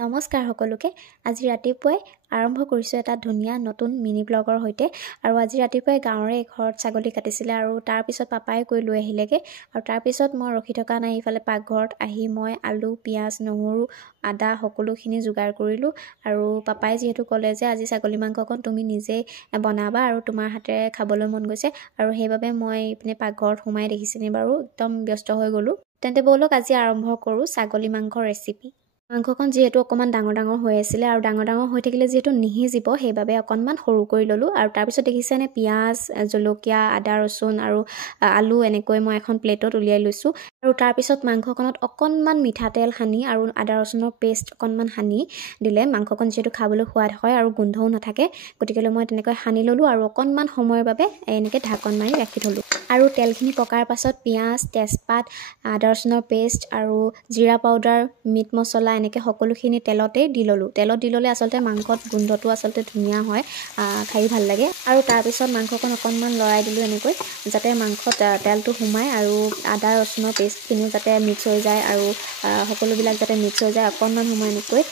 নমস্কাৰ সকলোকে। আজি ৰাতিপুৱাই আৰম্ভ কৰিছোঁ এটা ধুনীয়া নতুন মিনি ব্লগৰ সৈতে। আৰু আজি ৰাতিপুৱাই গাঁৱৰে ঘৰত ছাগলী কাটিছিলে আৰু তাৰপিছত পাপাই কৈ লৈ আহিলেগৈ। আৰু তাৰপিছত মই ৰখি থকা নাই, ইফালে পাকঘৰত আহি মই আলু, পিঁয়াজ, নহৰু, আদা সকলোখিনি যোগাৰ কৰিলোঁ। আৰু পাপাই যিহেতু ক'লে যে আজি ছাগলী মাংসকণ তুমি নিজেই বনাবা আৰু তোমাৰ হাতেৰে খাবলৈ মন গৈছে, আৰু সেইবাবে মই ইপিনে পাকঘৰত সোমাই দেখিছেনে বাৰু একদম ব্যস্ত হৈ গ'লোঁ। তেন্তে ব'লক আজি আৰম্ভ কৰোঁ ছাগলী মাংসৰ ৰেচিপি। মাংসকণ যিহেতু অকণমান ডাঙৰ হৈ আছিলে আৰু ডাঙৰ হৈ থাকিলে যিহেতু নিসিজিব, সেইবাবে অকণমান সৰু কৰি ল'লোঁ। আৰু তাৰপিছত দেখিছেনে পিঁয়াজ, জলকীয়া, আদা, ৰচুন আৰু আলু এনেকৈ মই এখন প্লেটত উলিয়াই লৈছোঁ। আৰু তাৰপিছত মাংসকণত অকণমান মিঠাতেল সানি আৰু আদা ৰচুনৰ পেষ্ট অকণমান সানি দিলে মাংসকণ যিহেতু খাবলৈ সোৱাদ হয় আৰু গোন্ধও নাথাকে, গতিকে মই তেনেকৈ সানি ল'লোঁ আৰু অকণমান সময়ৰ বাবে এনেকৈ ঢাকন মাৰি ৰাখি থ'লোঁ। আৰু তেলখিনি পকাৰ পাছত পিঁয়াজ, তেজপাত, আদা ৰচুনৰ পেষ্ট আৰু জিৰা পাউডাৰ, মিট মছলা এনেকৈ সকলোখিনি তেলতেই দি ল'লোঁ। তেলত দি ল'লে আচলতে মাংসত গোন্ধটো আচলতে ধুনীয়া হয়, খাই ভাল লাগে। আৰু তাৰপিছত মাংসকণ অকণমান লৰাই দিলোঁ এনেকৈ, যাতে মাংসত তেলটো সোমায় আৰু আদা ৰচুনৰ পেষ্টখিনিও যাতে মিক্স হৈ যায় আৰু সকলোবিলাক যাতে মিক্স হৈ যায়, অকণমান সময় এনেকৈ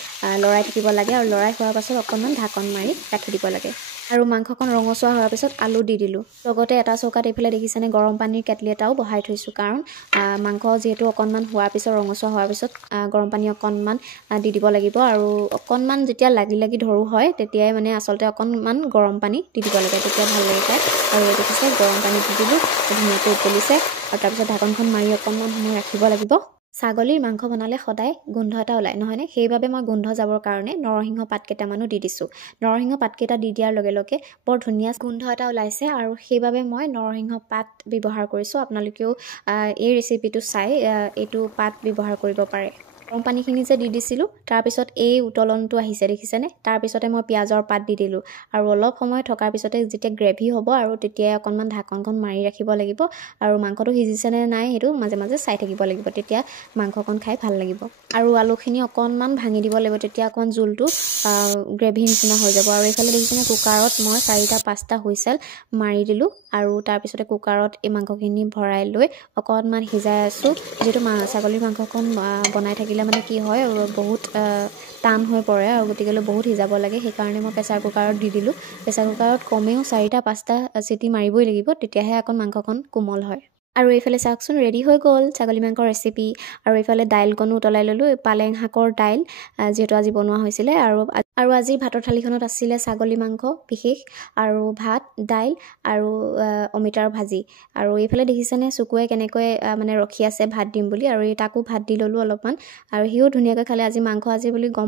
লৰাই থাকিব লাগে। আৰু লৰাই হোৱাৰ পাছত অকণমান ঢাকন মাৰি ৰাখি দিব লাগে। আৰু মাংসকণ ৰঙচুৱা হোৱাৰ পিছত আলু দি দিলোঁ। লগতে এটা চৌকাত এইফালে দেখিছেনে গৰম পানীৰ কেটলি এটাও বহাই থৈছোঁ, কাৰণ মাংস যিহেতু অকণমান হোৱাৰ পিছত ৰঙচুৱা হোৱাৰ পিছত গৰম পানী অকণমান দি দিব লাগিব। আৰু অকণমান যেতিয়া লাগি ধৰো হয়, তেতিয়াই মানে আচলতে অকণমান গৰম পানী দি দিব লাগে, তেতিয়া ভাল লাগে খাই। আৰু এই দেখিছে গৰম পানী দি দিলোঁ, ধুনীয়াকৈ উতলিছে। আৰু তাৰপিছত ঢাকনখন মাৰি অকণমান সময় ৰাখিব লাগিব। ছাগলীৰ মাংস বনালে সদায় গোন্ধ এটা ওলায়, নহয়নে? সেইবাবে মই গোন্ধ যাবৰ কাৰণে নৰসিংহ পাত কেইটামানো দি দিছোঁ। নৰসিংহ পাতকেইটা দি দিয়াৰ লগে লগে বৰ ধুনীয়া গোন্ধ এটা ওলাইছে, আৰু সেইবাবে মই নৰসিংহ পাত ব্যৱহাৰ কৰিছোঁ। আপোনালোকেও এই ৰেচিপিটো চাই এইটো পাত ব্যৱহাৰ কৰিব পাৰে। গৰম পানীখিনি যে দি দিছিলোঁ, তাৰপিছত এই উতলনটো আহিছে দেখিছেনে? তাৰপিছতে মই পিঁয়াজৰ পাত দি দিলোঁ। আৰু অলপ সময় থকাৰ পিছতে যেতিয়া গ্ৰেভি হ'ব, আৰু তেতিয়াই অকণমান ঢাকনখন মাৰি ৰাখিব লাগিব। আৰু মাংসটো সিজিছেনে নাই সেইটো মাজে মাজে চাই থাকিব লাগিব, তেতিয়া মাংসকণ খাই ভাল লাগিব। আৰু আলুখিনি অকণমান ভাঙি দিব লাগিব, তেতিয়া অকণমান জোলটো গ্ৰেভি নিচিনা হৈ যাব। আৰু এইফালে দেখিছেনে কুকাৰত মই 4-5টা হুইচেল মাৰি দিলোঁ। আৰু তাৰপিছতে কুকাৰত এই মাংসখিনি ভৰাই লৈ অকণমান সিজাই আছোঁ। যিহেতু ছাগলীৰ মাংসকণ বনাই থাকিলে মানে কি হয়, বহুত টান হৈ পৰে, আৰু গতিকেলৈ বহুত সিজাব লাগে। সেইকাৰণে মই প্ৰেছাৰ কুকাৰত দি দিলোঁ। প্ৰেছাৰ কুকাৰত কমেও 4-5টা চিটি মাৰিবই লাগিব, তেতিয়াহে অকণ মাংসকণ কোমল হয়। আৰু এইফালে চাওকচোন, ৰেডি হৈ গ'ল ছাগলী মাংসৰ ৰেচিপি। আৰু এইফালে দাইলকণো উতলাই ল'লোঁ, পালেং শাকৰ দাইল যিহেতু আজি বনোৱা হৈছিলে। আৰু আজি ভাতৰ থালিখনত আছিলে ছাগলী মাংস বিশেষ, আৰু ভাত, দাইল আৰু অমিতাৰ ভাজি। আৰু এইফালে দেখিছেনে চকুৱে কেনেকৈ মানে ৰখি আছে ভাত দিম বুলি, আৰু তাকো ভাত দি ল'লোঁ অলপমান। আৰু সিও ধুনীয়াকৈ খালে। আজি মাংস বুলি গম